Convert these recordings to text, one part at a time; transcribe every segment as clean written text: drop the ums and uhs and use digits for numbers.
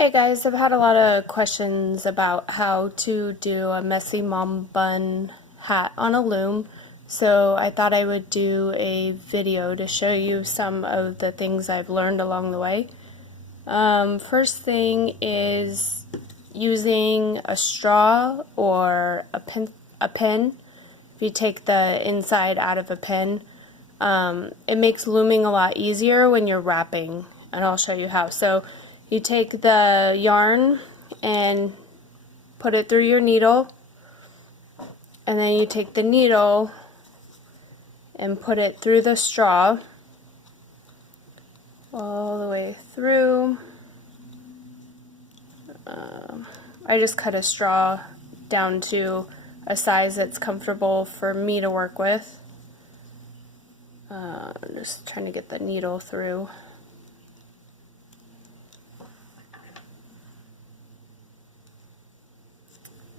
Hey guys, I've had a lot of questions about how to do a messy mom bun hat on a loom, so I thought I would do a video to show you some of the things I've learned along the way. First thing is using a straw or a pin. If you take the inside out of a pin, it makes looming a lot easier when you're wrapping, and I'll show you how. So you take the yarn and put it through your needle, and then you take the needle and put it through the straw all the way through. I just cut a straw down to a size that's comfortable for me to work with. I'm just trying to get the needle through.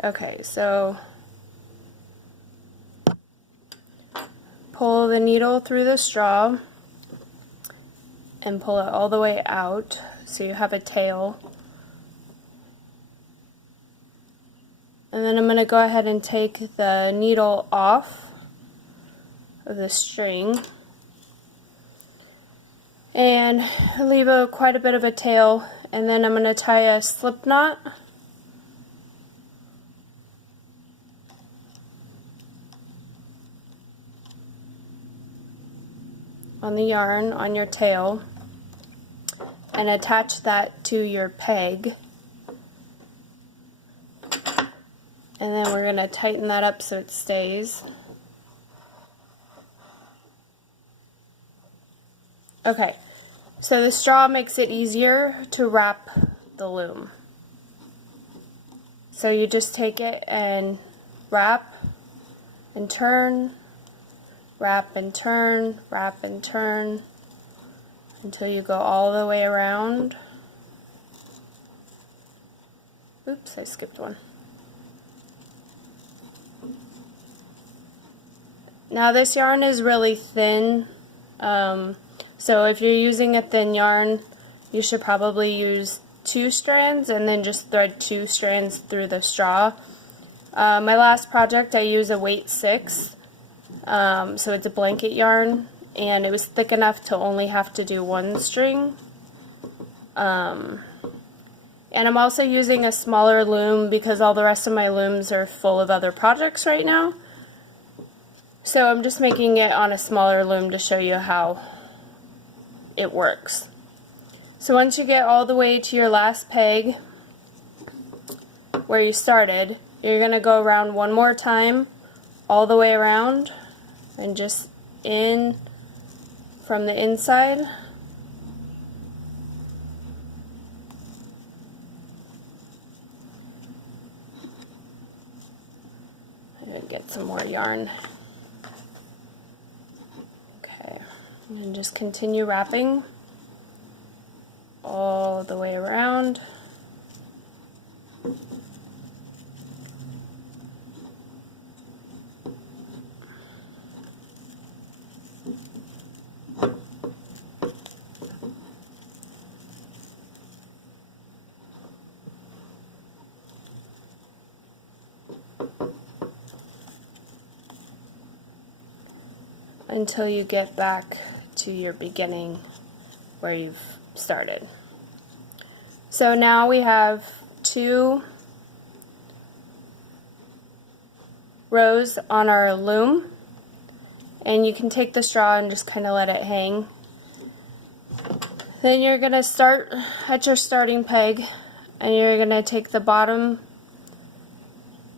Okay, so pull the needle through the straw and pull it all the way out so you have a tail. And then I'm going to go ahead and take the needle off of the string and leave quite a bit of a tail, and then I'm going to tie a slip knot on the yarn on your tail and attach that to your peg, and then we're going to tighten that up so it stays. Okay, so the straw makes it easier to wrap the loom. So you just take it and wrap and turn, wrap and turn, wrap and turn until you go all the way around. Oops, I skipped one. Now this yarn is really thin, so if you're using a thin yarn, you should probably use 2 strands and then just thread 2 strands through the straw. My last project I used a weight 6. So it's a blanket yarn, and it was thick enough to only have to do 1 string. And I'm also using a smaller loom because all the rest of my looms are full of other projects right now. So I'm just making it on a smaller loom to show you how it works. So once you get all the way to your last peg where you started, you're going to go around one more time, all the way around, and just in from the inside. I'm going to get some more yarn. Okay, and just continue wrapping all the way around. Until you get back to your beginning where you've started. So now we have 2 rows on our loom, and you can take the straw and just kind of let it hang. Then you're going to start at your starting peg, and you're going to take the bottom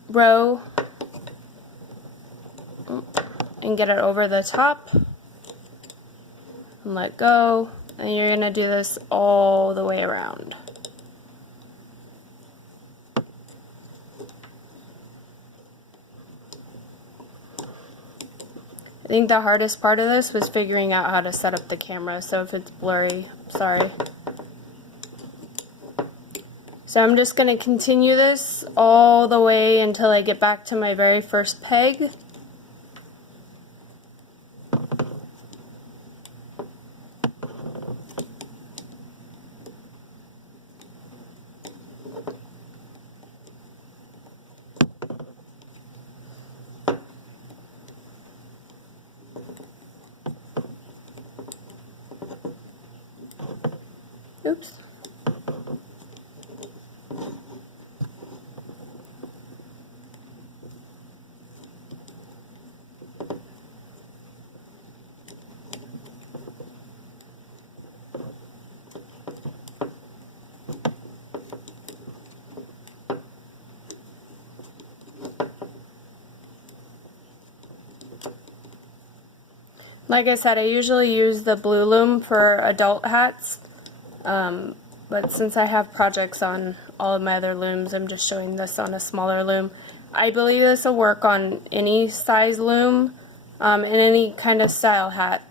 row and get it over the top and let go, and you're going to do this all the way around. I think the hardest part of this was figuring out how to set up the camera, so if it's blurry, sorry. So I'm just going to continue this all the way until I get back to my very first peg. Oops. Like I said, I usually use the blue loom for adult hats, but since I have projects on all of my other looms, I'm just showing this on a smaller loom. I believe this will work on any size loom and any kind of style hat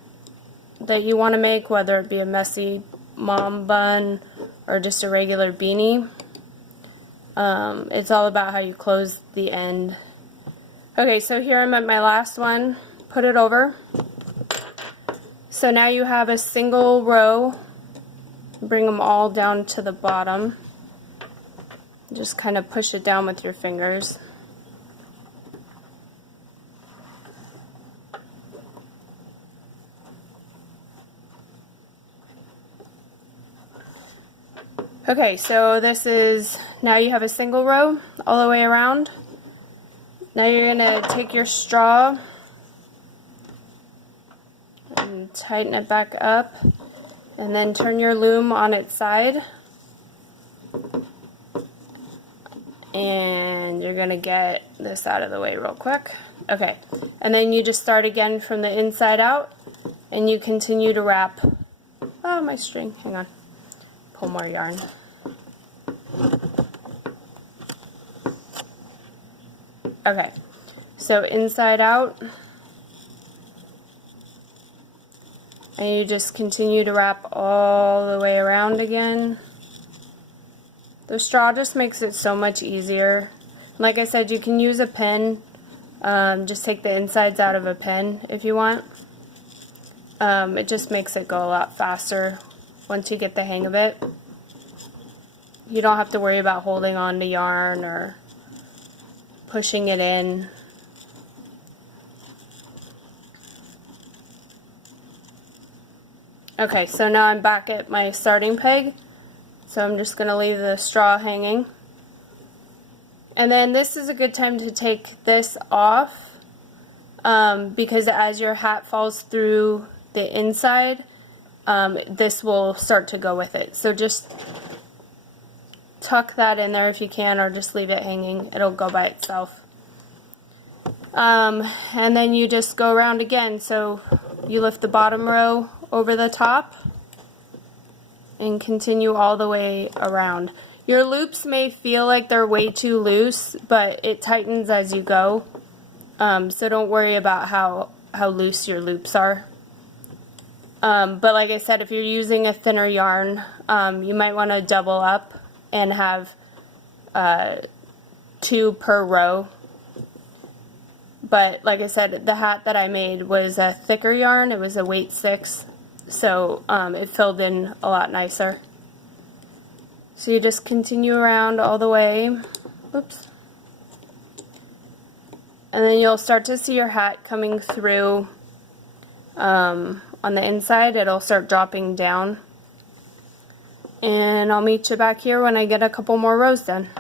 that you want to make, whether it be a messy mom bun or just a regular beanie. It's all about how you close the end. Okay, so here I'm at my last one. Put it over. So now you have a single row. Bring them all down to the bottom. Just kind of push it down with your fingers. Okay, so this is, now you have a single row all the way around. Now you're going to take your straw and tighten it back up, and then turn your loom on its side, and you're going to get this out of the way real quick. Okay, and then you just start again from the inside out, and you continue to wrap. Oh, my string, hang on, pull more yarn. Okay, so inside out, and you just continue to wrap all the way around again. The straw just makes it so much easier. Like I said, you can use a pin. Just take the insides out of a pin if you want. It just makes it go a lot faster once you get the hang of it. You don't have to worry about holding on to yarn or pushing it in. Okay, so now I'm back at my starting peg, so I'm just going to leave the straw hanging. And then this is a good time to take this off, because as your hat falls through the inside, this will start to go with it. So just tuck that in there if you can, or just leave it hanging. It'll go by itself. And then you just go around again. So you lift the bottom row over the top and continue all the way around. Your loops may feel like they're way too loose, but it tightens as you go. So don't worry about how loose your loops are. But like I said, if you're using a thinner yarn, you might want to double up and have 2 per row. But like I said, the hat that I made was a thicker yarn. It was a weight 6, so it filled in a lot nicer. So you just continue around all the way. Oops. And then you'll start to see your hat coming through on the inside. It'll start dropping down. And I'll meet you back here when I get a couple more rows done.